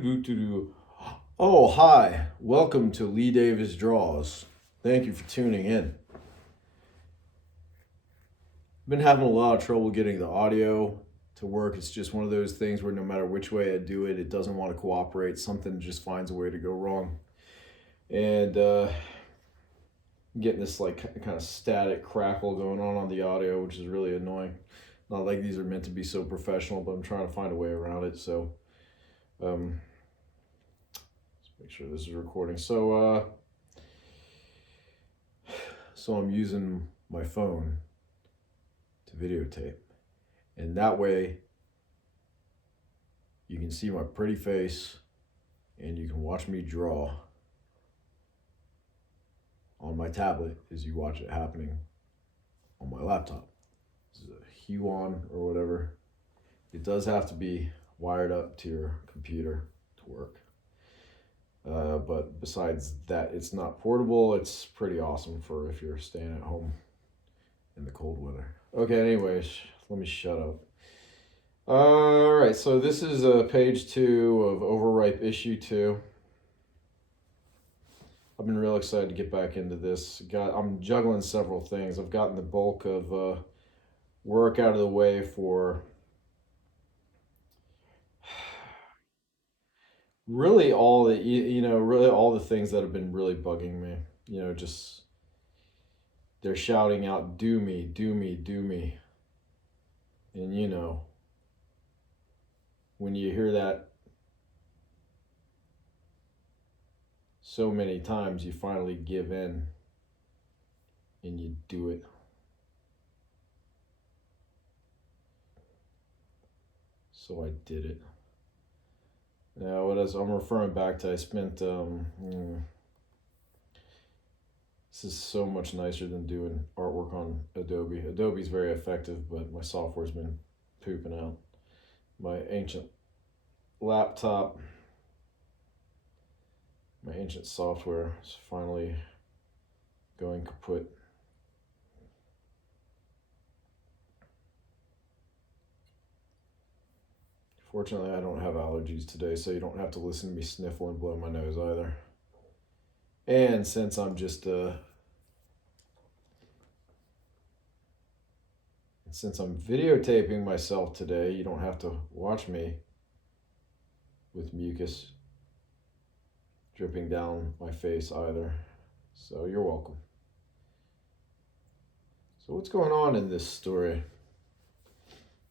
Do. Oh, hi. Welcome to Lee Davis Draws. Thank you for tuning in. I've been having a lot of trouble getting the audio to work. It's just one of those things where no matter which way I do it, it doesn't want to cooperate. Something just finds a way to go wrong. And getting this like kind of static crackle going on the audio, which is really annoying. Not like these are meant to be so professional, but I'm trying to find a way around it. So, let's make sure this is recording. So I'm using my phone to videotape, and that way you can see my pretty face and you can watch me draw on my tablet as you watch it happening on my laptop. This is a Huon or whatever. It does have to be wired up to your computer to work. But besides that, it's not portable. It's pretty awesome for if you're staying at home in the cold weather. Okay, anyways, let me shut up. All right, so this is page 2 of Overripe issue 2. I've been real excited to get back into this. I'm juggling several things. I've gotten the bulk of work out of the way for really all the really all the things that have been really bugging me. Just they're shouting out, "Do me, do me, do me," and when you hear that so many times, you finally give in and you do it. So I did it. Now, what else? I'm referring back to I spent. This is so much nicer than doing artwork on Adobe. Adobe's very effective, but my software's been pooping out. My ancient laptop, my ancient software is finally going kaput. Fortunately, I don't have allergies today, so you don't have to listen to me sniffle and blow my nose either. And since I'm just since I'm videotaping myself today, you don't have to watch me with mucus dripping down my face either. So you're welcome. So what's going on in this story?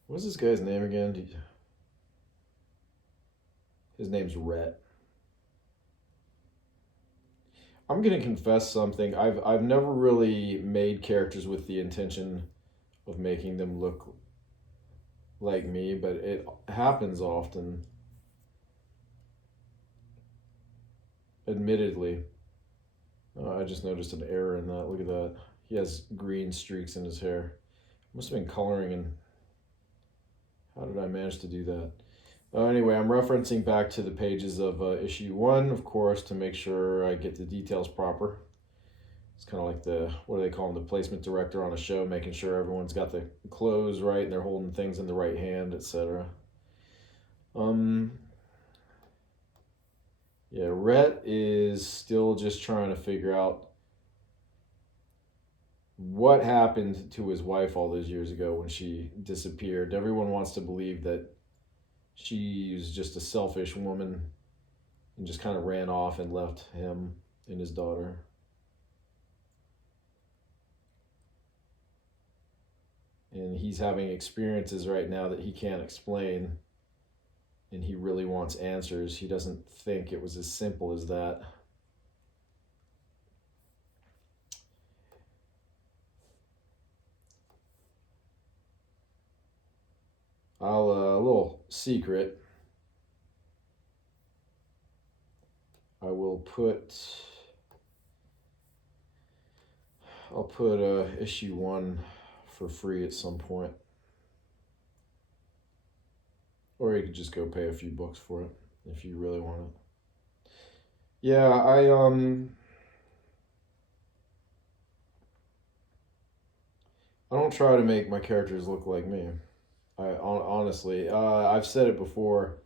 What's this guy's name again? His name's Rhett. I'm gonna confess something. I've never really made characters with the intention of making them look like me, but it happens often. Admittedly, I just noticed an error in that. Look at that. He has green streaks in his hair. Must have been coloring, and how did I manage to do that? Anyway, I'm referencing back to the pages of issue 1, of course, to make sure I get the details proper. It's kind of like what do they call him, the placement director on a show, making sure everyone's got the clothes right and they're holding things in the right hand, etc. Yeah, Rhett is still just trying to figure out what happened to his wife all those years ago when she disappeared. Everyone wants to believe that she was just a selfish woman and just kind of ran off and left him and his daughter. And he's having experiences right now that he can't explain, and he really wants answers. He doesn't think it was as simple as that. A little secret. I'll put issue 1 for free at some point. Or you could just go pay a few bucks for it if you really want it. Yeah, I don't try to make my characters look like me. Honestly, I've said it before.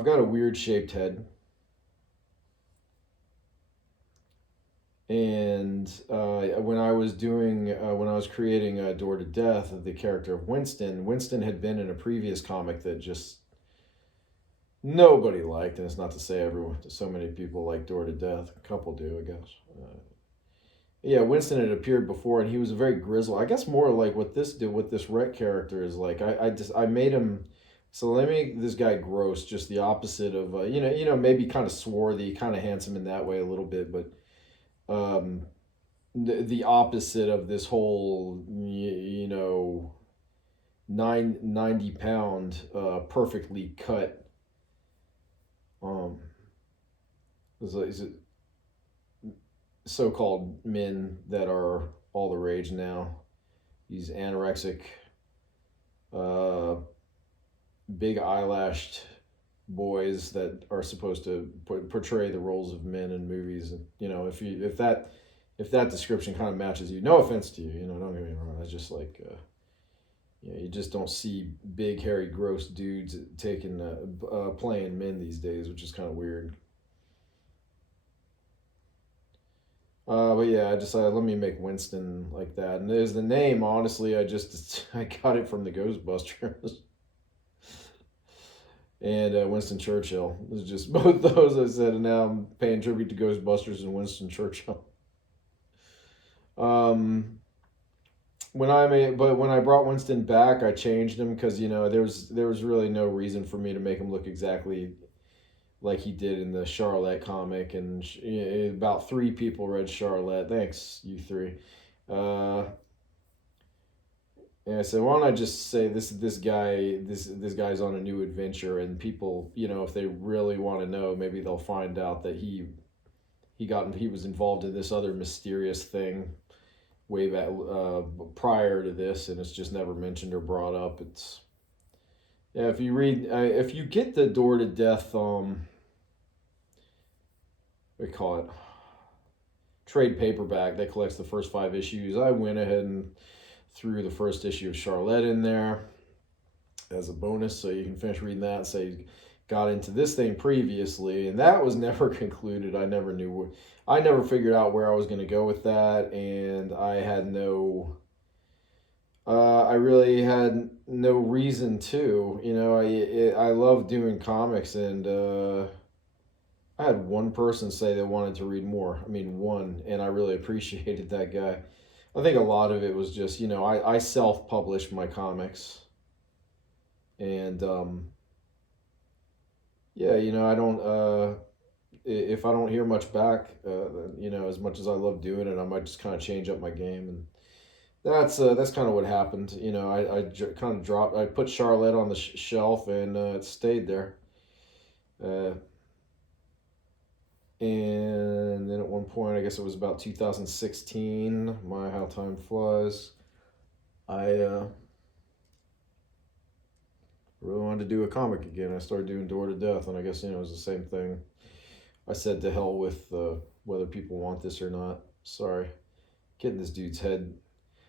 I've got a weird shaped head. And when I was creating Door to Death, the character of Winston had been in a previous comic that just nobody liked, and it's not to say so many people like Door to Death. A couple do, I guess. Yeah, Winston had appeared before, and he was a very grizzled. I guess more like what this Rhett character is like. I made him. So let me make this guy gross, just the opposite of maybe kind of swarthy, kind of handsome in that way a little bit, but um, the opposite of this whole 90 pound perfectly cut is it so-called men that are all the rage now, these anorexic uh, big eyelashed boys that are supposed to portray the roles of men in movies. And if that description kind of matches you, no offense to you, don't get me wrong. It's just like you just don't see big, hairy, gross dudes playing men these days, which is kind of weird. But yeah, I decided let me make Winston like that, and there's the name. Honestly, I got it from the Ghostbusters. And Winston Churchill. It's just both those I said, and now I'm paying tribute to Ghostbusters and Winston Churchill. When I brought Winston back, I changed him because there was really no reason for me to make him look exactly like he did in the Charlotte comic, and about 3 people read Charlotte. Thanks, you 3. And I said, why don't I just say this guy's on a new adventure, and people, if they really want to know, maybe they'll find out that he was involved in this other mysterious thing way back prior to this, and it's just never mentioned or brought up. It's if you get the Door to Death what do you call it, trade paperback that collects the first 5 issues, I went ahead and threw the first issue of Charlotte in there as a bonus, so you can finish reading that and say you got into this thing previously, and that was never concluded. I never figured out where I was going to go with that, and I really had no reason to. I love doing comics, and I had one person say they wanted to read more. I mean, one, and I really appreciated that guy. I think a lot of it was just, I self-published my comics. And, yeah, I don't, if I don't hear much back, as much as I love doing it, I might just kind of change up my game. And that's kind of what happened. I put Charlotte on the shelf, and it stayed there. And then at one point, I guess it was about 2016, how time flies, I really wanted to do a comic again. I started doing Door to Death, and I guess, it was the same thing. I said to hell with whether people want this or not. Sorry. Getting this dude's head.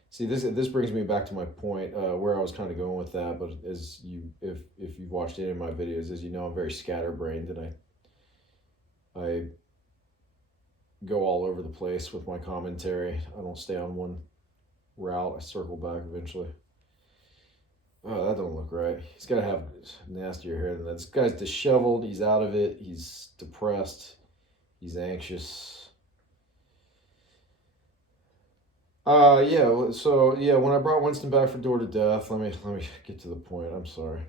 See, this brings me back to my point where I was kind of going with that, but if you've watched any of my videos, as you know, I'm very scatterbrained, and I go all over the place with my commentary. I don't stay on one route. I circle back eventually. Oh, that don't look right. He's got to have nastier hair than that. This guy's disheveled. He's out of it. He's depressed. He's anxious. Yeah. So yeah, when I brought Winston back for Door to Death, let me get to the point. I'm sorry.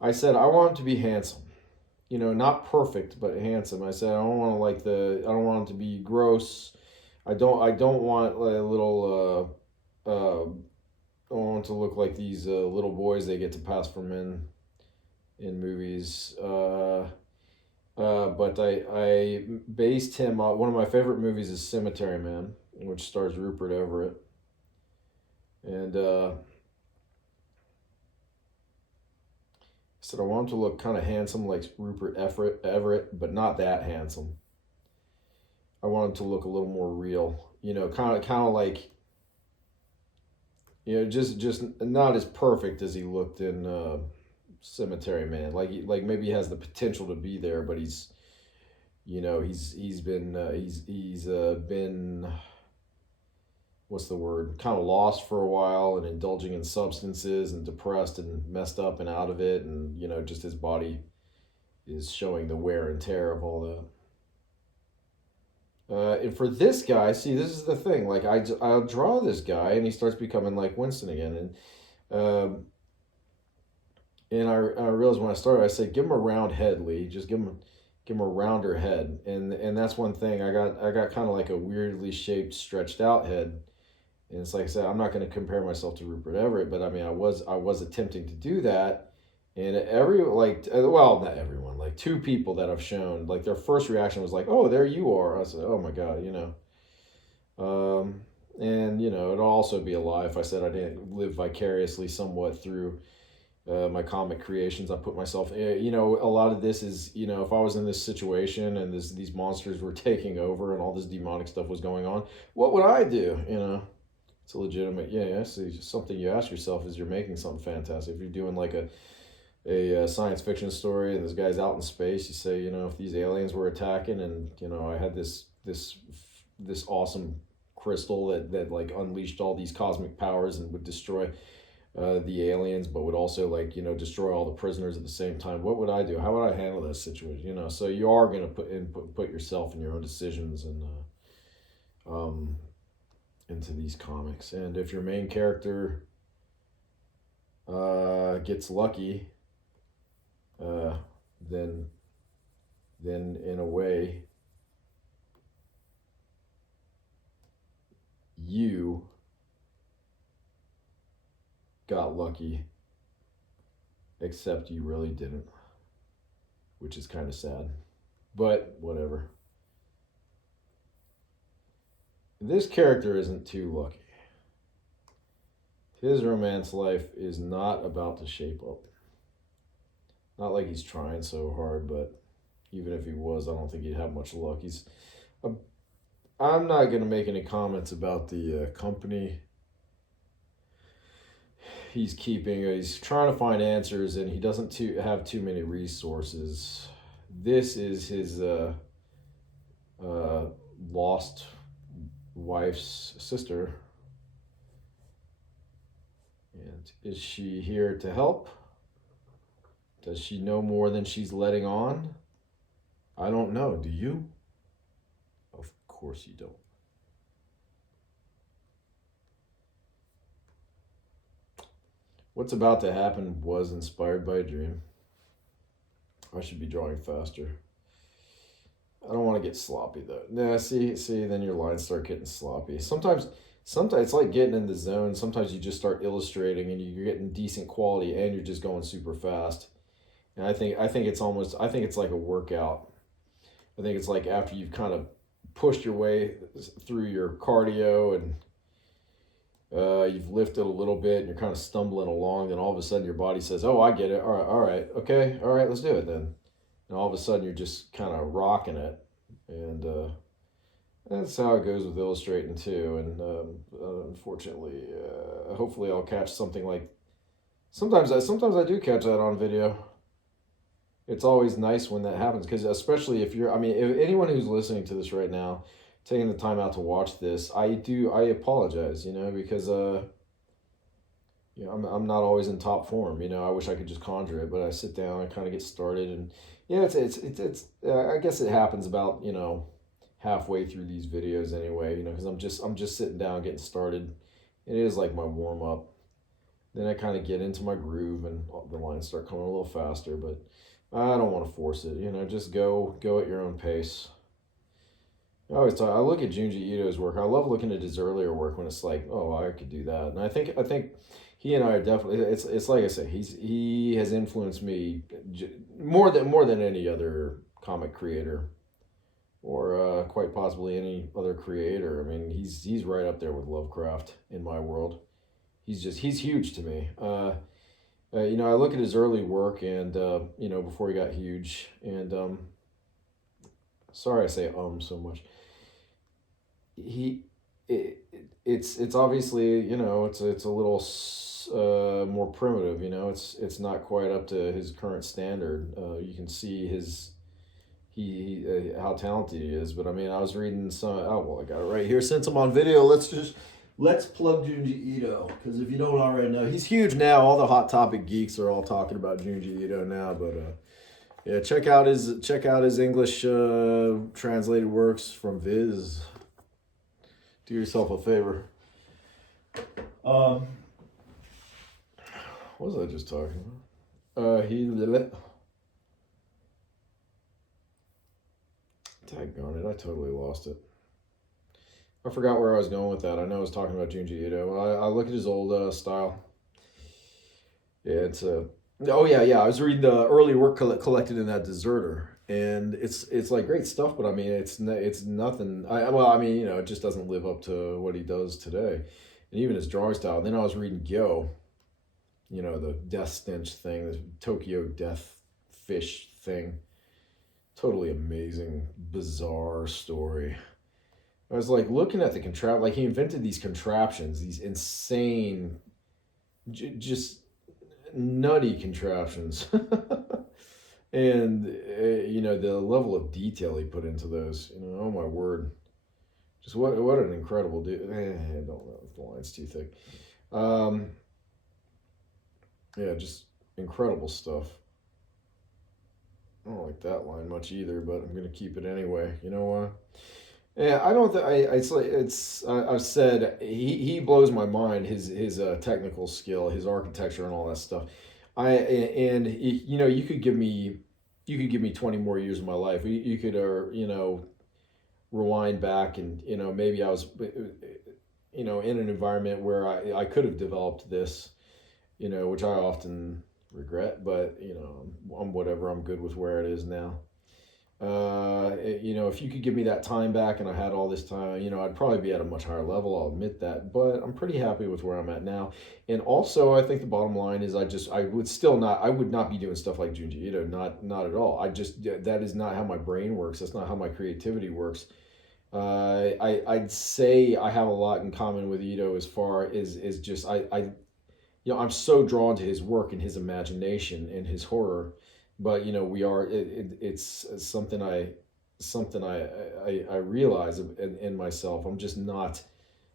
I said I want him to be handsome. Not perfect, but handsome. I said I don't want him to be gross. I don't want a little I don't want to look like these little boys they get to pass for men in movies. But I based him on one of my favorite movies is Cemetery Man, which stars Rupert Everett, and said I want him to look kind of handsome like Rupert Everett, but not that handsome. I want him to look a little more real, kind of like, just not as perfect as he looked in cemetery man. Like maybe he has the potential to be there, but he's been what's the word, kind of lost for a while and indulging in substances and depressed and messed up and out of it, and just his body is showing the wear and tear of all that. And for this guy, see, this is the thing. Like I'll draw this guy, and he starts becoming like Winston again. And I realized when I started, I said, give him a round head, Lee. Just give him a rounder head. And that's one thing. I got kind of like a weirdly shaped, stretched out head. And it's like I said, I'm not going to compare myself to Rupert Everett, but I mean, I was attempting to do that. And not everyone, like two people that I've shown, like their first reaction was like, "Oh, there you are." I said, "Oh my God," And it'll also be a lie if I said I didn't live vicariously somewhat through my comic creations. I put myself, a lot of this is, if I was in this situation and these monsters were taking over and all this demonic stuff was going on, what would I do? It's a legitimate, it's something you ask yourself as you're making something fantastic. If you're doing like a science fiction story and this guy's out in space, you say, if these aliens were attacking and I had this awesome crystal that like unleashed all these cosmic powers and would destroy the aliens, but would also destroy all the prisoners at the same time, what would I do? How would I handle that situation? So you are going to put yourself in your own decisions and into these comics. And if your main character gets lucky, then in a way you got lucky, except you really didn't, which is kind of sad, but whatever. This character isn't too lucky. His romance life is not about to shape up. Not like he's trying so hard, but even if he was, I don't think he'd have much luck. I'm not going to make any comments about the company he's keeping. He's trying to find answers, and he doesn't have too many resources. This is his lost wife's sister. And is she here to help? Does she know more than she's letting on? I don't know. Do you? Of course you don't. What's about to happen was inspired by a dream. I should be drawing faster. I don't want to get sloppy though. Nah, see, then your lines start getting sloppy. Sometimes it's like getting in the zone. Sometimes you just start illustrating and you're getting decent quality and you're just going super fast. And I think it's like a workout. I think it's like after you've kind of pushed your way through your cardio and you've lifted a little bit and you're kind of stumbling along, then all of a sudden your body says, "Oh, I get it. All right, okay, all right, let's do it then." And all of a sudden you're just kind of rocking it, and that's how it goes with illustrating too. And unfortunately, hopefully I'll catch something like. Sometimes I do catch that on video. It's always nice when that happens, because especially if anyone who's listening to this right now, taking the time out to watch this, I apologize, because I'm not always in top form. I wish I could just conjure it, but I sit down and kind of get started, and it's I guess it happens about halfway through these videos anyway, because I'm just sitting down getting started. It is like my warm up. Then I kind of get into my groove and the lines start coming a little faster, but I don't want to force it. Just go at your own pace. I look at Junji Ito's work. I love looking at his earlier work when it's like, oh, I could do that. And I think he and I are definitely. It's like I say, he has influenced me more than any other comic creator, or quite possibly any other creator. I mean, he's right up there with Lovecraft in my world. He's huge to me. I look at his early work and before he got huge, and sorry I say so much. It's obviously it's a little looks more primitive. You know, it's not quite up to his current standard. You can see how talented he is. But I mean, I was reading some. Oh well, I got it right here. Since I'm on video, let's plug Junji Ito, because if you don't already know, he's huge now. All the Hot Topic geeks are all talking about Junji Ito now. But yeah, check out his English translated works from Viz. Do yourself a favor. What was I just talking about? Daggone it, I totally lost it. I forgot where I was going with that. I know I was talking about Junji Ito. I look at his old style. Yeah, it's a. Oh yeah. I was reading the early work collected in that Deserter, and it's like great stuff. But I mean, it's nothing. I mean, you know, it just doesn't live up to what he does today, and even his drawing style. And then I was reading Gyo, you know, the death stench thing, the Tokyo death fish thing. Totally amazing, bizarre story. I was like looking at the like he invented these contraptions, these insane, just nutty contraptions. And, you know, the level of detail he put into those, you know, oh my word. Just what an incredible dude. I don't know if the line's too thick. Yeah, just incredible stuff. I don't like that line much either, but I'm gonna keep it anyway. You know what? Yeah, I don't. I've said he blows my mind. His technical skill, his architecture, and all that stuff. You know, you could give me 20 more years of my life. You could you know, rewind back, and you know, maybe I was you know, in an environment where I could have developed this, you know, which I often regret, but you know, I'm whatever. I'm good with where it is now. You know, if you could give me that time back and I had all this time, you know, I'd probably be at a much higher level. I'll admit that, but I'm pretty happy with where I'm at now. And also, I think the bottom line is, I would not be doing stuff like Junji Ito, not at all. That is not how my brain works. That's not how my creativity works. I'd say I have a lot in common with Ito as far as just you know, I'm so drawn to his work and his imagination and his horror, but you know, it's something I realize in myself. I'm just not,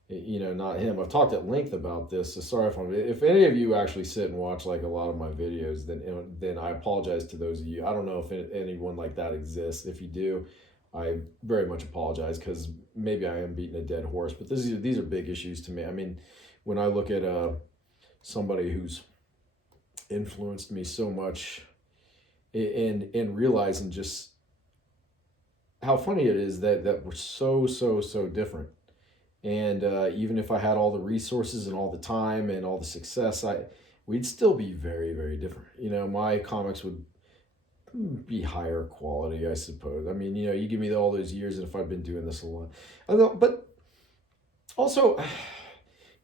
you know, not him. I've talked at length about this, so sorry if any of you actually sit and watch like a lot of my videos, then I apologize to those of you. I don't know if anyone like that exists. If you do, I very much apologize, because maybe I am beating a dead horse, but these are big issues to me. I mean, when I look at somebody who's influenced me so much, and realizing just how funny it is that we're so different. And even if I had all the resources and all the time and all the success, we'd still be very different. You know, my comics would be higher quality, I suppose. I mean, you know, you give me all those years, and if I've been doing this a lot, but also,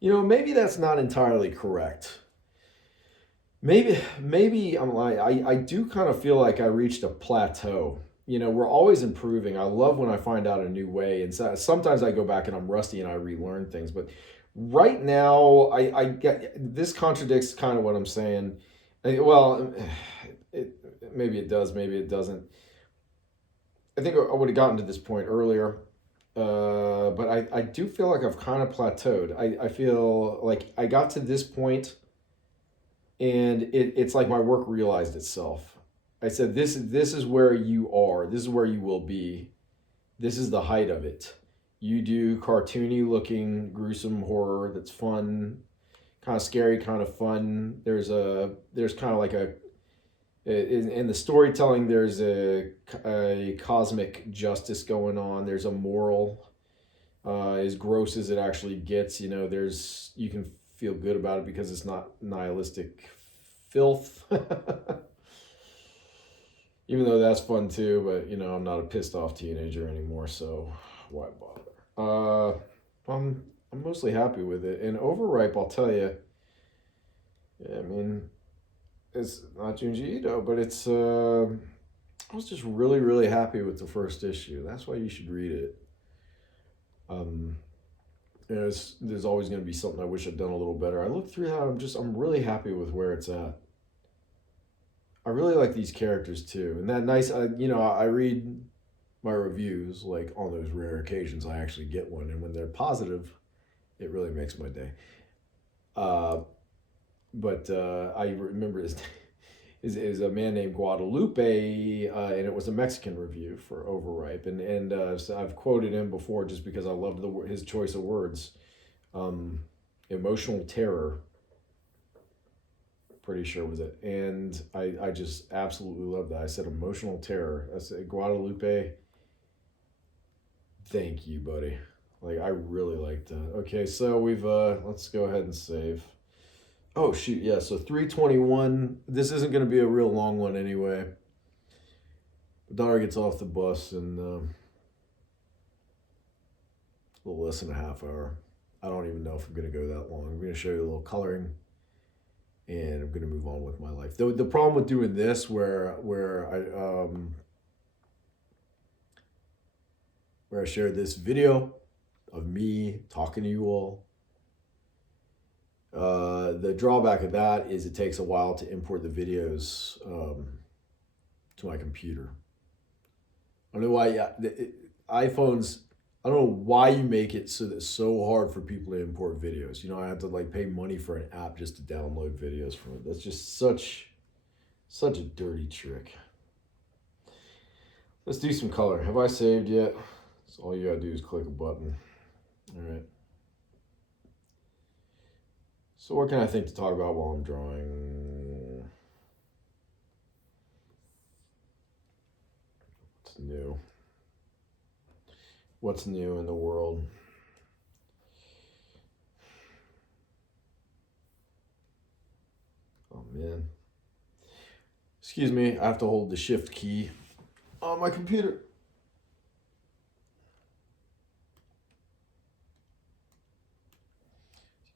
you know, maybe that's not entirely correct. Maybe I do kind of feel like I reached a plateau. You know, we're always improving. I love when I find out a new way, and sometimes I go back and I'm rusty and I relearn things. But right now, I get this contradicts kind of what I'm saying. Well, maybe it does, maybe it doesn't. I think I would have gotten to this point earlier, but I do feel like I've kind of plateaued. I feel like I got to this point, and it's like my work realized itself. I said, this is where you are. This is where you will be. This is the height of it. You do cartoony looking, gruesome horror that's fun, kind of scary, kind of fun. There's kind of like in the storytelling, there's a cosmic justice going on. There's a moral, as gross as it actually gets. You know, you can feel good about it because it's not nihilistic filth. Even though that's fun too, but you know, I'm not a pissed off teenager anymore, so why bother? I'm mostly happy with it. And Overripe, I'll tell you, yeah, I mean, it's not Junji Ito, but it's I was just really happy with the first issue. That's why you should read it. there's always going to be something I wish I'd done a little better. I looked through that. I'm really happy with where it's at. I really like these characters too, and that nice. I read my reviews like on those rare occasions I actually get one, and when they're positive, it really makes my day. Uh, but I remember is a man named Guadalupe, and it was a Mexican review for Overripe, and so I've quoted him before just because I loved his choice of words. Emotional terror, pretty sure was it, and I just absolutely love that. I said emotional terror. I said Guadalupe. Thank you, buddy. Like I really like that. Okay, so we've let's go ahead and save. Oh shoot, yeah. So 3:21. This isn't going to be a real long one anyway. My daughter gets off the bus in a little less than a half hour. I don't even know if I'm going to go that long. I'm going to show you a little coloring, and I'm going to move on with my life. The problem with doing this, where I share this video of me talking to you all. The drawback of that is it takes a while to import the videos to my computer. I don't know why iPhones. I don't know why you make it so that it's so hard for people to import videos. You know, I have to like pay money for an app just to download videos from it. That's just such a dirty trick. Let's do some color. Have I saved yet? So all you gotta do is click a button. All right. So what can I think to talk about while I'm drawing? What's new? What's new in the world? Oh man. Excuse me, I have to hold the shift key on my computer.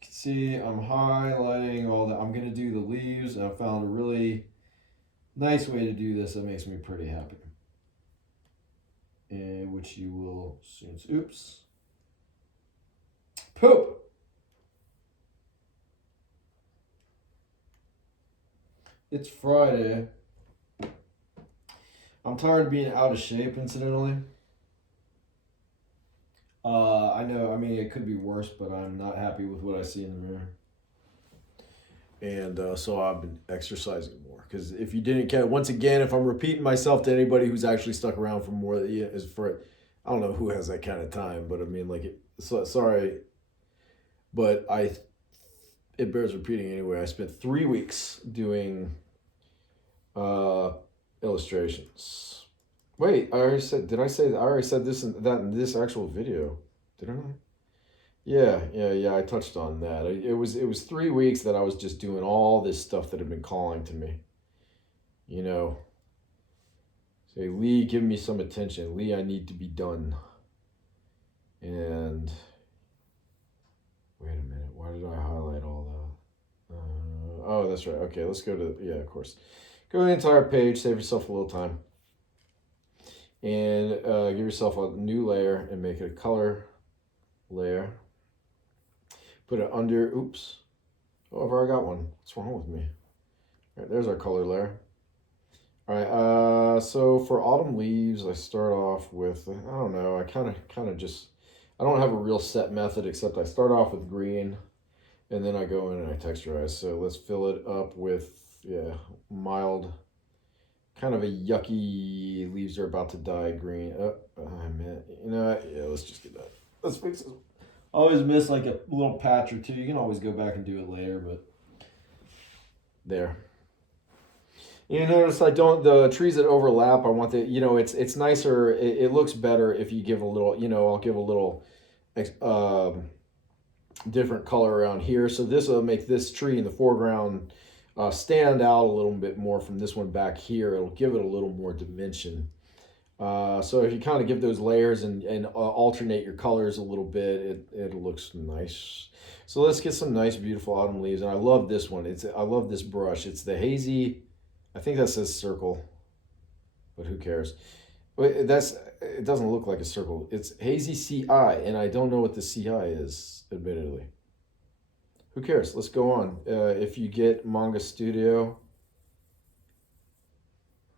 See, I'm highlighting all that. I'm going to do the leaves, and I found a really nice way to do this that makes me pretty happy. And which you will soon. Oops. Poop. It's Friday. I'm tired of being out of shape, incidentally. I know, I mean, it could be worse, but I'm not happy with what I see in the mirror. And so I've been exercising more. Because if you didn't catch, once again, if I'm repeating myself to anybody who's actually stuck around for more, is for, I don't know who has that kind of time, but I mean, like, sorry, but it bears repeating anyway. I spent 3 weeks doing illustrations. Wait, did I say that? I already said this and that in this actual video. Didn't I? Yeah, I touched on that. It was 3 weeks that I was just doing all this stuff that had been calling to me. You know, say, Lee, give me some attention. Lee, I need to be done. And wait a minute, why did I highlight all that? Oh, that's right. Okay, let's go to, yeah, of course. Go to the entire page, save yourself a little time. And give yourself a new layer and make it a color layer. Put it under, oops. Oh, I've already got one. What's wrong with me? All right, there's our color layer. All right, so for autumn leaves, I start off with, I don't know, I kind of just, I don't have a real set method except I start off with green and then I go in and I texturize. So let's fill it up with, yeah, mild, kind of a yucky, leaves are about to die green. Oh, man, you know what? Yeah, let's just get that. Let's fix this. I always miss like a little patch or two. You can always go back and do it later, but there. You notice the trees that overlap, I want it's nicer, it looks better if you give a little, I'll give a little different color around here. So this will make this tree in the foreground stand out a little bit more from this one back here. It'll give it a little more dimension. So if you kind of give those layers and alternate your colors a little bit, it looks nice. So let's get some nice, beautiful autumn leaves. And I love this one. I love this brush. It's the hazy, I think that says circle, but who cares? It doesn't look like a circle. It's hazy CI, and I don't know what the CI is, admittedly. Who cares? Let's go on. If you get Manga Studio,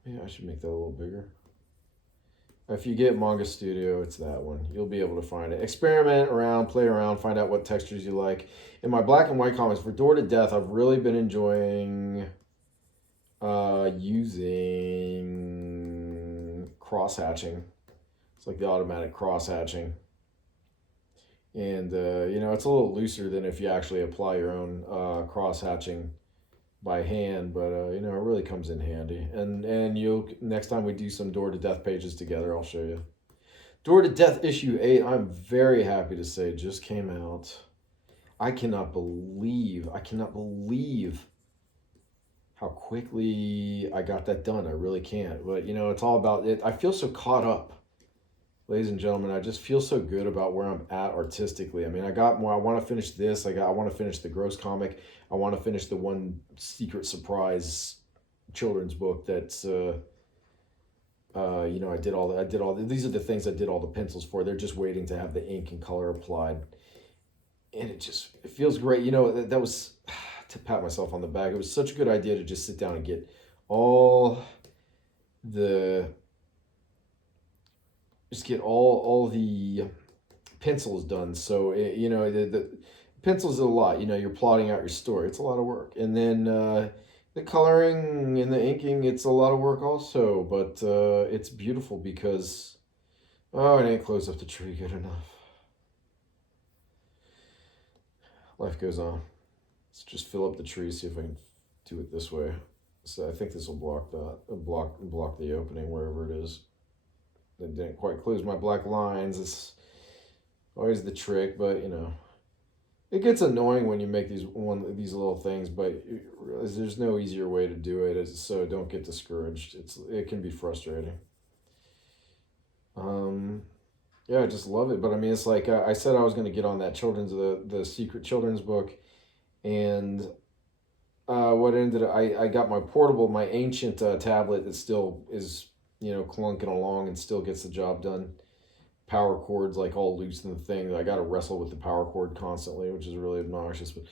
yeah, I should make that a little bigger. If you get Manga Studio, it's that one. You'll be able to find it. Experiment around, play around, find out what textures you like. In my black and white comics, for Door to Death, I've really been enjoying using cross hatching. It's like the automatic cross hatching. And, it's a little looser than if you actually apply your own cross hatching by hand, but it really comes in handy. And you'll next time we do some Door to Death pages together, I'll show you. Door to Death issue 8. I'm very happy to say just came out. I cannot believe how quickly I got that done. I really can't. But it's all about it. I feel so caught up, ladies and gentlemen. I just feel so good about where I'm at artistically. I mean, I got more. I want to finish this. I want to finish the Gross comic. I want to finish the one secret surprise children's book that's I did all these are the things I did all the pencils for. They're just waiting to have the ink and color applied. And it feels great. That was to pat myself on the back. It was such a good idea to just sit down and get all the pencils done. So the pencils are a lot. You're plotting out your story. It's a lot of work, and then the coloring and the inking. It's a lot of work also. But it's beautiful because I didn't close up the tree good enough. Life goes on. Let's just fill up the tree. See if I can do it this way. So I think this will block the opening wherever it is. I didn't quite close my black lines. It's always the trick, but it gets annoying when you make these little things. But you realize there's no easier way to do it. So don't get discouraged. It can be frustrating. Yeah, I just love it. But I mean, it's like I said, I was going to get on that the secret children's book, and what ended I got my ancient tablet that still is clunking along and still gets the job done. Power cords like all loose in the thing. I got to wrestle with the power cord constantly, which is really obnoxious. But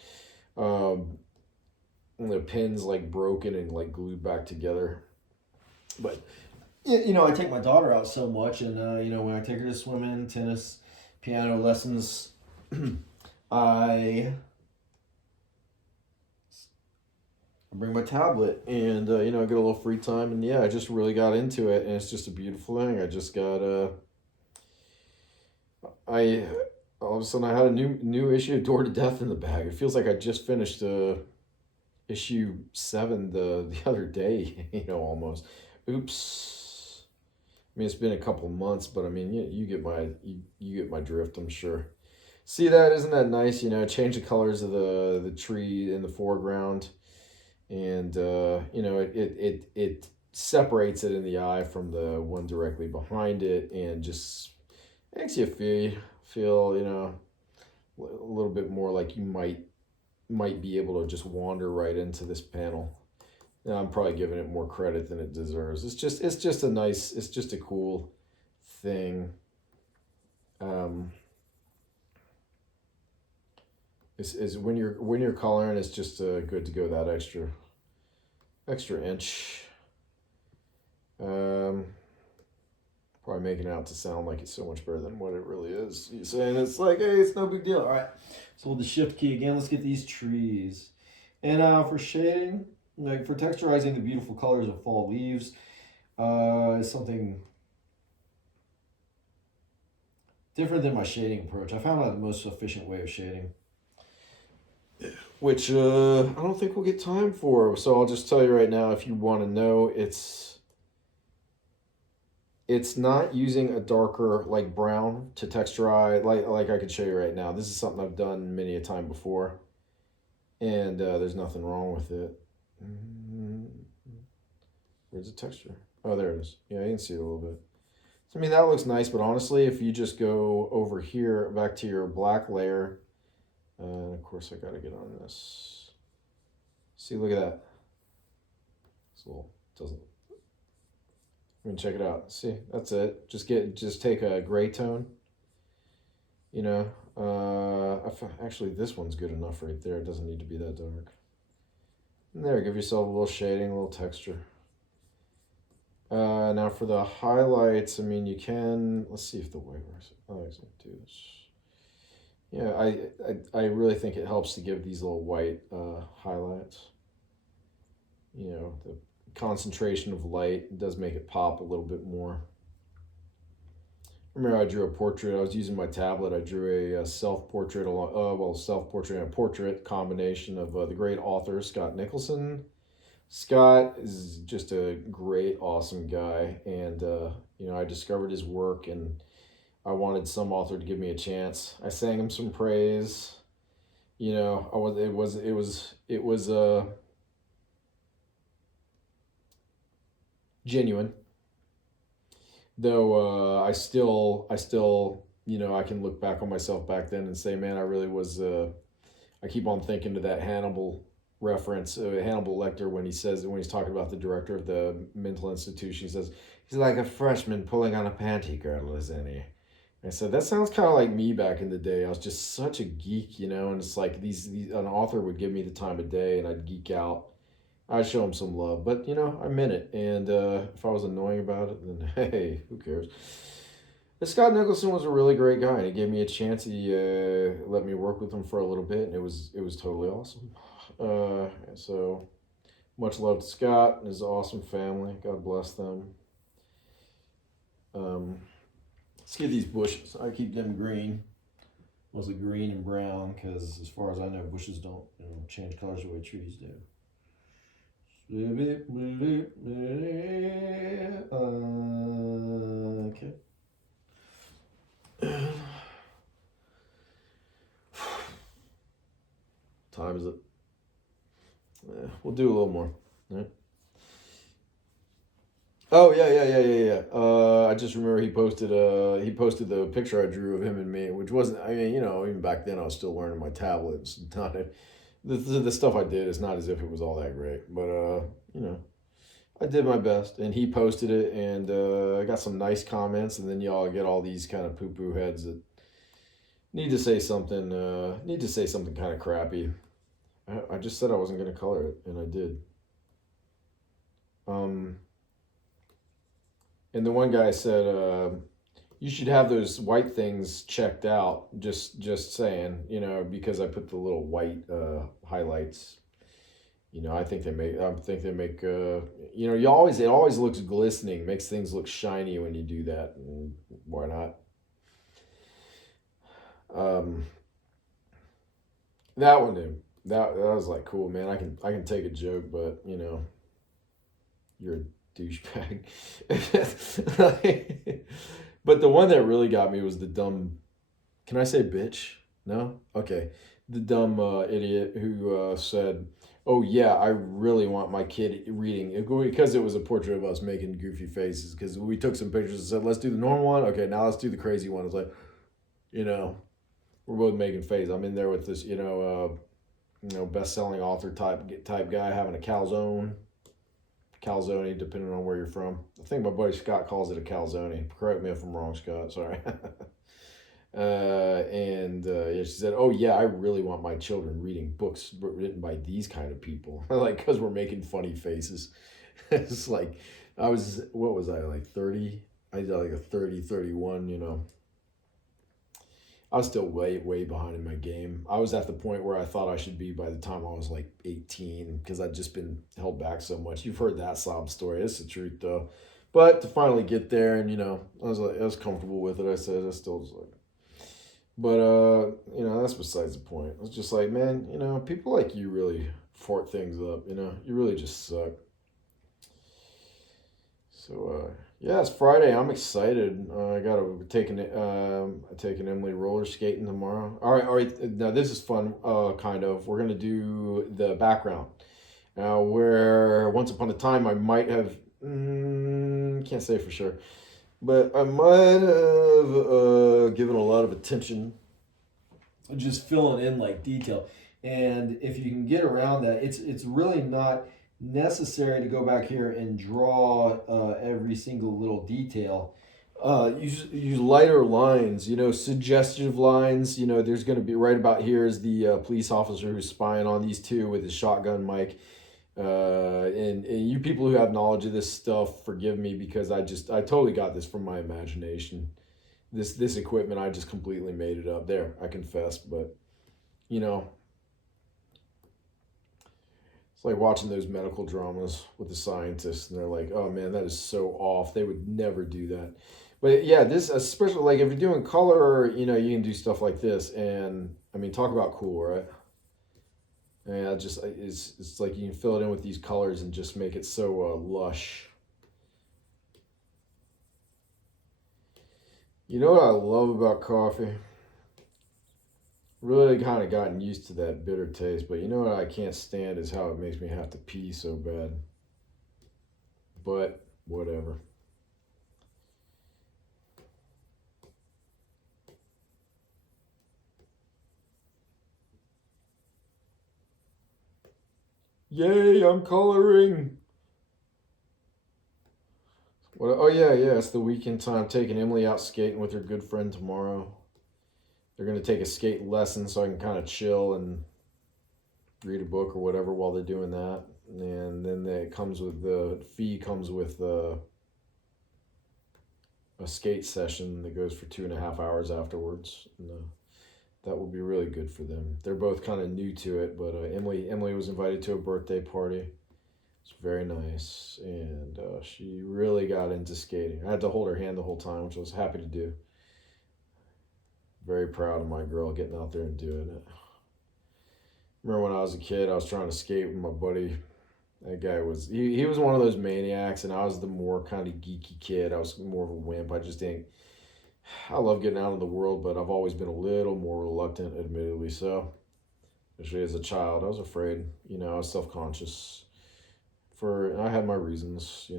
the pins like broken and like glued back together. But I take my daughter out so much, and when I take her to swimming, tennis, piano lessons, I bring my tablet, and I get a little free time, and I just really got into it, and it's just a beautiful thing. I just got I all of a sudden I had a new issue of Door to Death in the bag. It feels like I just finished issue 7 the other day, almost. Oops. I mean, it's been a couple months, but I mean, you get my drift, I'm sure. See that? Isn't that nice? Change the colors of the tree in the foreground, and it separates it in the eye from the one directly behind it, and just makes you feel a little bit more like you might be able to just wander right into this panel. Now, I'm probably giving it more credit than it deserves. It's just a cool thing. Is when you're coloring, it's just good to go that extra inch. Probably making it out to sound like it's so much better than what it really is. You're saying it's like, hey, it's no big deal. All right, so with the shift key again, let's get these trees. And for shading, like for texturizing the beautiful colors of fall leaves, is something different than my shading approach. I found out the most efficient way of shading, which I don't think we'll get time for. So I'll just tell you right now, if you want to know, it's not using a darker like brown to texturize like I could show you right now. This is something I've done many a time before, and there's nothing wrong with it. Where's the texture? Oh, there it is. Yeah, you can see it a little bit. So, I mean, that looks nice, but honestly, if you just go over here back to your black layer, of course I got to get on this. See, look at that. This little doesn't. I mean, check it out. See, that's it. Just take a gray tone. You know, actually, this one's good enough right there. It doesn't need to be that dark. And there, give yourself a little shading, a little texture. Now for the highlights, I mean, you can. Let's see if the white works. Oh, I can do this. Yeah, I really think it helps to give these little white highlights. You know, the concentration of light does make it pop a little bit more. Remember, I drew a portrait. I was using my tablet. I drew a self-portrait, self-portrait and a portrait combination of the great author Scott Nicholson. Scott is just a great, awesome guy, and you know, I discovered his work, and I wanted some author to give me a chance. I sang him some praise. You know, it was genuine. Though I still, you know, I can look back on myself back then and say, man, I really was. I keep on thinking to that Hannibal reference, Hannibal Lecter, when he's talking about the director of the mental institution, he says he's like a freshman pulling on a panty girdle, isn't he? I said that sounds kind of like me back in the day. I was just such a geek, you know, and it's like these an author would give me the time of day, and I'd geek out. I'd show him some love, but you know, I meant it. And if I was annoying about it, then hey, who cares? But Scott Nicholson was a really great guy, and he gave me a chance. He let me work with him for a little bit, and it was totally awesome. So much love to Scott and his awesome family. God bless them. Let's get these bushes. I keep them green, mostly green and brown, because as far as I know, bushes don't change colors the way trees do. Okay. Time is it? We'll do a little more. Right? Oh yeah. I just remember he posted the picture I drew of him and me, which wasn't. I mean, you know, even back then I was still learning my tablet. It's not the stuff I did. It's not as if it was all that great, but you know, I did my best, and he posted it, and I got some nice comments, and then y'all get all these kind of poo poo heads that need to say something kind of crappy. I just said I wasn't going to color it, and I did. And the one guy said, you should have those white things checked out. Just saying, you know, because I put the little white highlights. You know, I think they make. You know, it always looks glistening, makes things look shiny when you do that. And why not? That one, dude. That was like cool, man. I can take a joke, but you know, you're a douchebag. But the one that really got me was the dumb. Can I say bitch? No. Okay. The dumb idiot who said, "Oh yeah, I really want my kid reading," because it was a portrait of us making goofy faces. Because we took some pictures and said, "Let's do the normal one." Okay, now let's do the crazy one. It's like, you know, we're both making faces. I'm in there with this, best-selling author type guy having a calzone, depending on where you're from. I think my buddy Scott calls it a calzone. Correct me if I'm wrong, Scott. Sorry. Yeah, she said, "Oh yeah, I really want my children reading books written by these kind of people." Like, because we're making funny faces. It's like what was I, like 30? I did like a 30, 31, you know. I was still way behind in my game. I was at the point where I thought I should be by the time I was like 18, because I'd just been held back so much. You've heard that sob story. It's the truth though. But to finally get there, and you know, I was comfortable with it. I still was like, but you know, that's besides the point. It's just like, man, you know, people like you really fort things up. You know, you really just suck. So yeah, it's Friday. I'm excited. I gotta taking Emily roller skating tomorrow. All right. Now this is fun. Kind of. We're gonna do the background. Now, where once upon a time I might have, can't say for sure, but I might have given a lot of attention, just filling in like detail. And if you can get around that, it's really not necessary to go back here and draw every single little detail. Use lighter lines, suggestive lines. There's going to be right about here is the police officer who's spying on these two with his shotgun mic. And you people who have knowledge of this stuff, forgive me because I totally got this from my imagination. This equipment, I just completely made it up. There, I confess, but you know, it's like watching those medical dramas with the scientists, and they're like, "Oh man, that is so off. They would never do that." But yeah, this especially like if you're doing color, you can do stuff like this, and I mean, talk about cool, right? Yeah, it's like you can fill it in with these colors and just make it so lush. You know what I love about coffee? Really kind of gotten used to that bitter taste, but you know what I can't stand is how it makes me have to pee so bad. But whatever. Yay, I'm coloring. What? Oh yeah, yeah. It's the weekend time. Taking Emily out skating with her good friend tomorrow. They're gonna take a skate lesson so I can kind of chill and read a book or whatever while they're doing that. And then it comes with the fee comes with a skate session that goes for 2.5 hours afterwards. And, that will be really good for them. They're both kind of new to it, but Emily was invited to a birthday party. It's very nice, and she really got into skating. I had to hold her hand the whole time, which I was happy to do. Very proud of my girl getting out there and doing it. Remember when I was a kid, I was trying to skate with my buddy. That guy was he was one of those maniacs, and I was the more kind of geeky kid. I was more of a wimp. I just didn't. I love getting out in the world, but I've always been a little more reluctant, admittedly so. Especially as a child, I was afraid. I was self conscious. I had my reasons.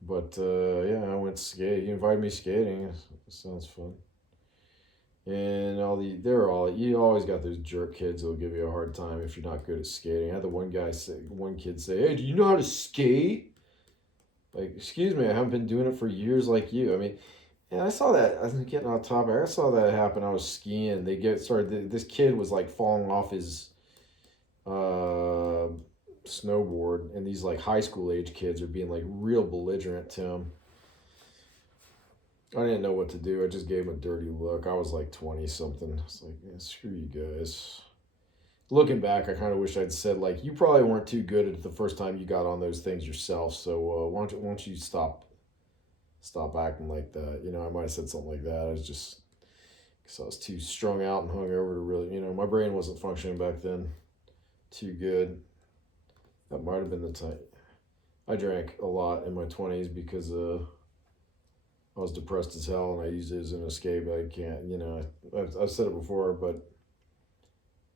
But yeah, I went skating. He invited me skating. It sounds fun. And you always got those jerk kids that'll give you a hard time if you're not good at skating. I had one kid say, "Hey, do you know how to skate?" Like, excuse me, I haven't been doing it for years like you. I mean, yeah, I saw that. I was getting on topic. I saw that happen. I was skiing. This kid was like falling off his uh, snowboard, and these like high school age kids are being like real belligerent to him. I didn't know what to do. I just gave him a dirty look. I was like 20 something. I was like, yeah, screw you guys. Looking back, I kind of wish I'd said like, you probably weren't too good at it the first time you got on those things yourself. So why don't you stop acting like that? I might have said something like that. I was just because I was too strung out and hungover to really, my brain wasn't functioning back then too good. That might have been the time. I drank a lot in my 20s because I was depressed as hell and I used it as an escape. I can't, I've said it before,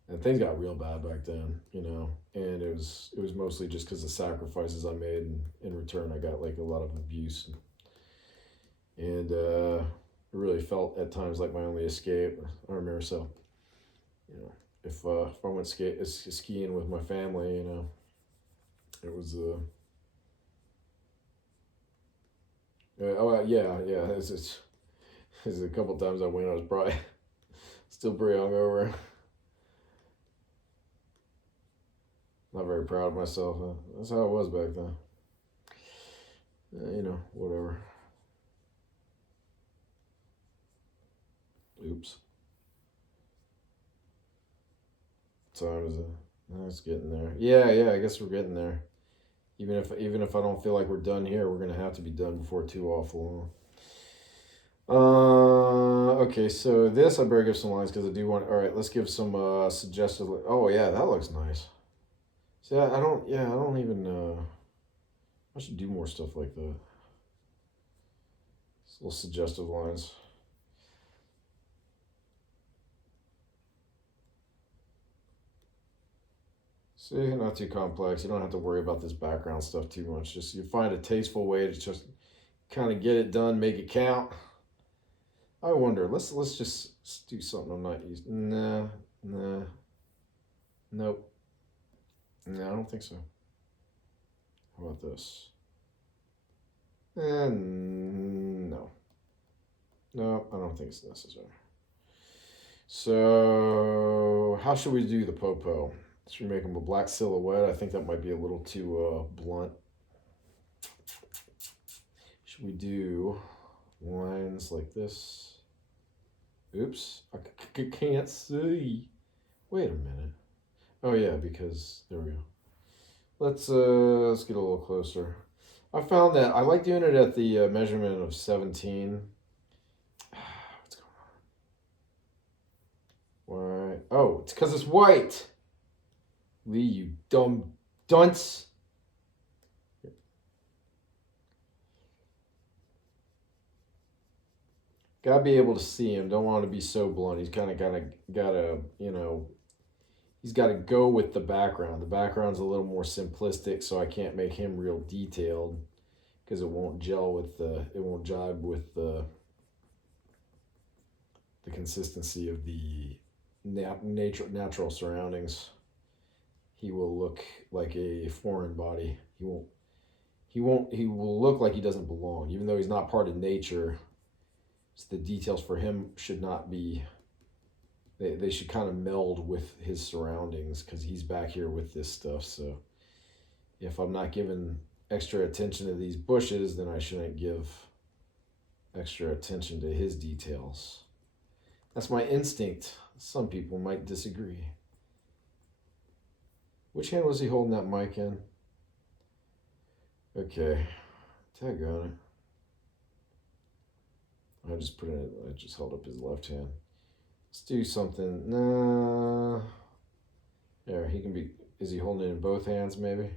and things got real bad back then, and it was mostly just because of sacrifices I made, and in return I got like a lot of abuse, and it really felt at times like my only escape. I remember if I went skiing with my family, it was yeah. It's a couple times I went. I was probably still pretty hungover. Not very proud of myself. That's how it was back then. Whatever. Oops. What time is it? It's getting there. Yeah. I guess we're getting there. Even if I don't feel like we're done here, we're gonna have to be done before too awful long. Okay, so this I better give some lines because I do want. All right, let's give some suggested. Oh yeah, that looks nice. See, I don't. Yeah, I don't even. I should do more stuff like that. Little suggestive lines. See, not too complex. You don't have to worry about this background stuff too much. Just you find a tasteful way to just kind of get it done, make it count. I wonder. Let's just do something I'm not used. Nah. Nope. No, I don't think so. How about this? And no. No, I don't think it's necessary. So, how should we do the popo? Should we make him a black silhouette? I think that might be a little too blunt. Should we do lines like this? Oops, I can't see. Wait a minute. Oh yeah, because there we go. Let's get a little closer. I found that I like doing it at the measurement of 17. What's going on? Why? Oh, it's because it's white. Lee, you dumb dunce. Gotta be able to see him. Don't want to be so blunt. He's kind of gotta he's got to go with the background. The background's a little more simplistic, so I can't make him real detailed because it won't gel with it won't jibe with the consistency of the natural surroundings. He will look like a foreign body. He will look like he doesn't belong, even though he's not part of nature. So the details for him should not be. They should kind of meld with his surroundings because he's back here with this stuff. So if I'm not giving extra attention to these bushes, then I shouldn't give extra attention to his details. That's my instinct. Some people might disagree. Which hand was he holding that mic in? Okay. Tag on it. I just held up his left hand. Let's do something. Nah. There, he can be. Is he holding it in both hands, maybe?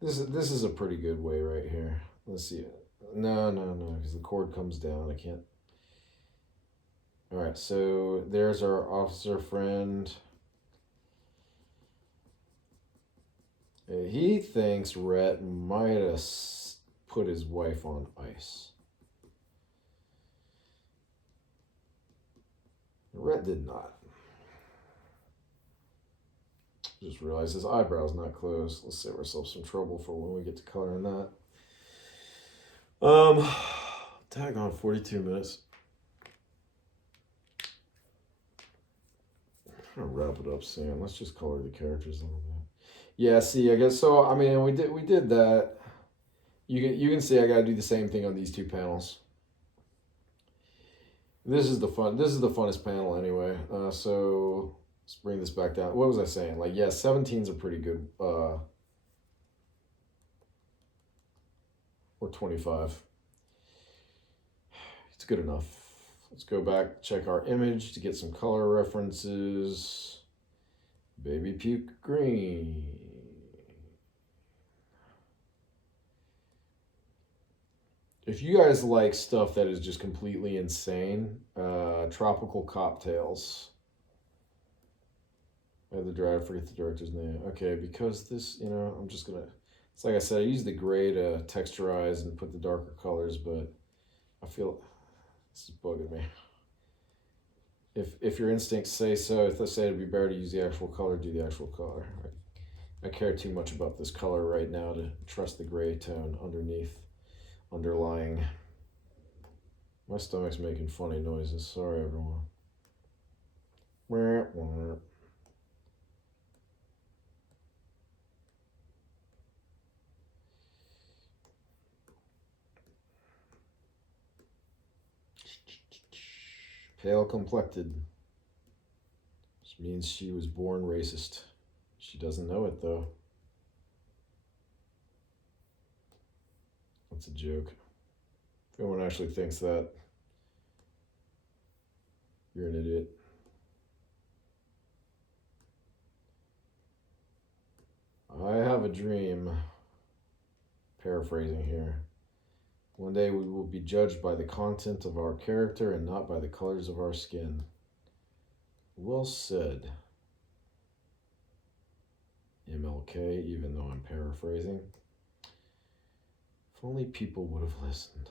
This is a pretty good way right here. Let's see. No, because the cord comes down. I can't. All right, so there's our officer friend. He thinks Rhett might have put his wife on ice. Rhett did not. Just realized his eyebrow's not closed. Let's save ourselves some trouble for when we get to coloring that. Tag on 42 minutes. I'm gonna wrap it up soon. Let's just color the characters a little bit. Yeah, see, I guess so. I mean, we did that. You can see I gotta do the same thing on these two panels. This is the funnest panel anyway. So let's bring this back down. What was I saying? Like, yeah, 17's a pretty good or 25. It's good enough. Let's go back, check our image to get some color references. Baby puke green. If you guys like stuff that is just completely insane, Tropical Cocktails. I forget the director's name. Okay, because this, I'm just gonna. It's like I said, I use the gray to texturize and put the darker colors, but I feel this is bugging me. If your instincts say so, if they say it'd be better to use the actual color, do the actual color. I care too much about this color right now to trust the gray tone underlying. My stomach's making funny noises. Sorry, everyone. Pale complected. Which means she was born racist. She doesn't know it though. That's a joke. If anyone actually thinks that, you're an idiot. I have a dream, paraphrasing here. One day we will be judged by the content of our character and not by the colors of our skin. Well said, MLK, even though I'm paraphrasing. If only people would have listened.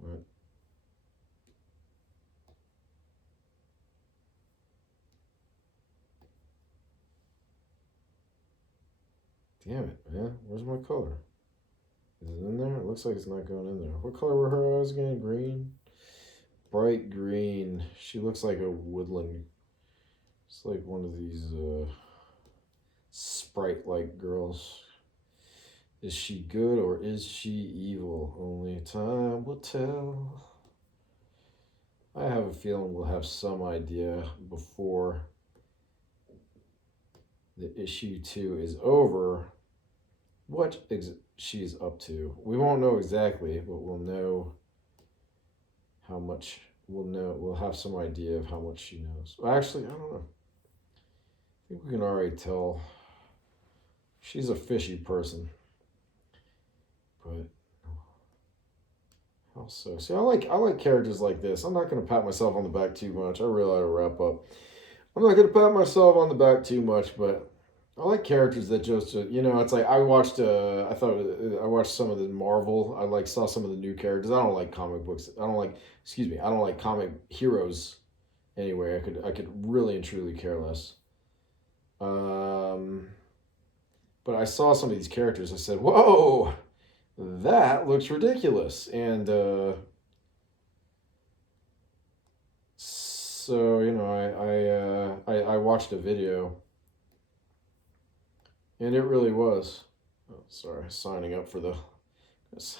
Right. Damn it, man. Where's my color? Is it in there? It looks like it's not going in there. What color were her eyes again? Green? Bright green. She looks like a woodland. It's like one of these sprite-like girls. Is she good or is she evil? Only time will tell. I have a feeling we'll have some idea before the issue 2 is over what she's up to. We won't know exactly, but we'll know how much. We'll have some idea of how much she knows. Well, actually, I don't know. I think we can already tell she's a fishy person. But also, see, I like characters like this. I'm not gonna pat myself on the back too much. I really ought to wrap up. I'm not gonna pat myself on the back too much, but I like characters that just it's like I watched some of the Marvel. I saw some of the new characters. I don't like comic books. I don't like comic heroes anyway. I could really and truly care less. But I saw some of these characters. I said, "Whoa, that looks ridiculous." And so I watched a video. And it really was. Oh, sorry, signing up for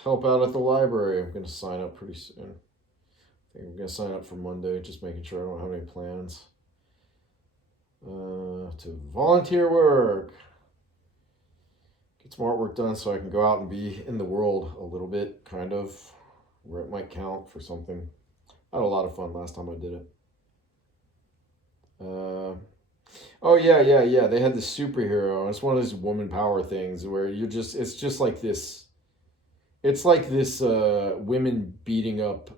help out at the library. I'm going to sign up pretty soon. I think I'm going to sign up for Monday, just making sure I don't have any plans. To volunteer work. Get some artwork done so I can go out and be in the world a little bit, kind of, where it might count for something. I had a lot of fun last time I did it. Oh yeah. They had this superhero. It's one of those woman power things where it's just like this. It's like this women beating up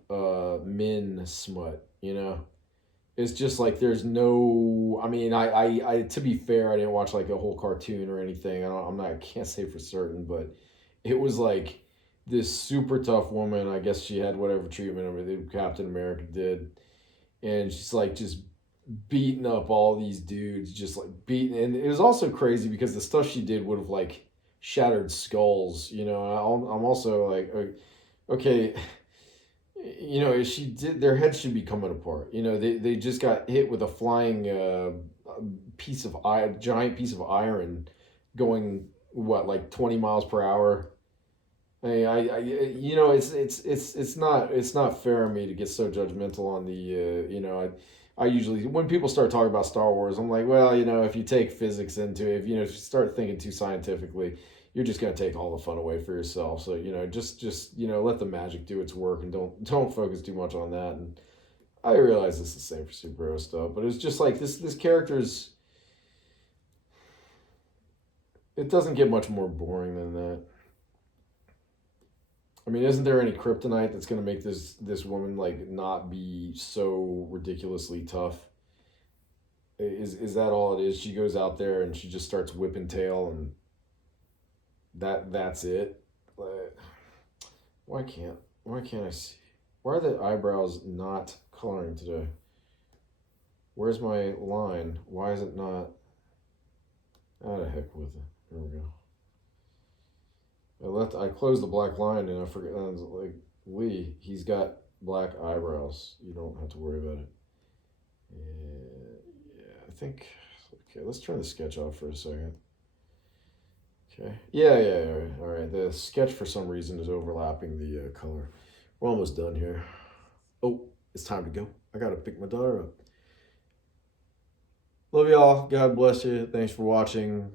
men smut. It's just like there's no. I mean, I to be fair, I didn't watch like a whole cartoon or anything. I can't say for certain, but it was like this super tough woman. I guess she had whatever treatment over the Captain America did, and she's like just beating up all these dudes, just like beating. And it was also crazy because the stuff she did would have like shattered skulls. I'm also like, okay, she did. Their heads should be coming apart. They just got hit with a flying giant piece of iron, going what, like 20 miles per hour. It's not fair of me to get so judgmental on the. I usually, when people start talking about Star Wars, I'm like, well, if you take physics into it, if you start thinking too scientifically, you're just going to take all the fun away for yourself. So, just let the magic do its work and don't focus too much on that. And I realize this is the same for superhero stuff, but it's just like this character's, it doesn't get much more boring than that. I mean, isn't there any kryptonite that's going to make this woman like not be so ridiculously tough? Is that all it is? She goes out there and she just starts whipping tail, and that's it. Why can't I see? Why are the eyebrows not coloring today? Where's my line? Why is it not? The heck with it. There we go. I closed the black line and I forgot. I was like, Lee, he's got black eyebrows. You don't have to worry about it. Yeah, I think. Okay, let's turn the sketch off for a second. Okay. Yeah. All right. The sketch for some reason is overlapping the color. We're almost done here. Oh, it's time to go. I gotta pick my daughter up. Love y'all. God bless you. Thanks for watching.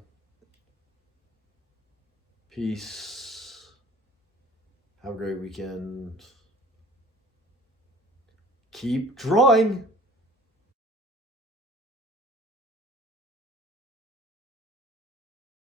Peace. Have a great weekend. Keep drawing.